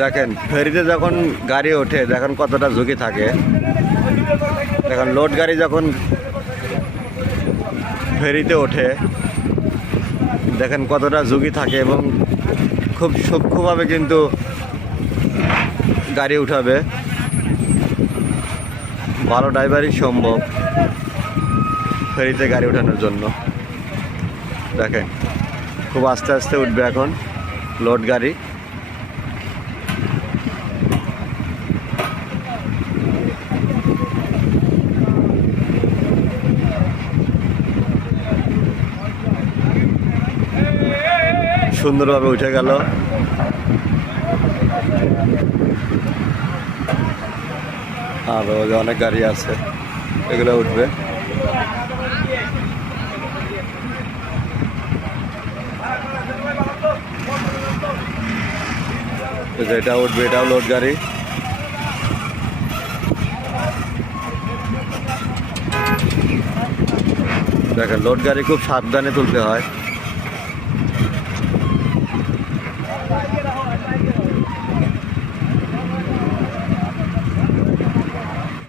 দেখেন ফেরিতে যখন গাড়ি ওঠে দেখেন কতটা ঝুঁকি থাকে। দেখেন লোড গাড়ি যখন ফেরিতে ওঠে দেখেন কতটা ঝুঁকি থাকে এবং খুব সূক্ষ্মভাবে কিন্তু গাড়ি উঠাবে। ভালো ড্রাইভারই সম্ভব ফেরিতে গাড়ি ওঠানোর জন্য। দেখেন খুব আস্তে আস্তে উঠবে এখন লোড গাড়ি। সুন্দরভাবে উঠে গেল। আর অনেক গাড়ি আছে, এগুলো উঠবে। এটা উঠবে, এটাও লোড গাড়ি। দেখেন লোড গাড়ি খুব সাবধানে তুলতে হয়।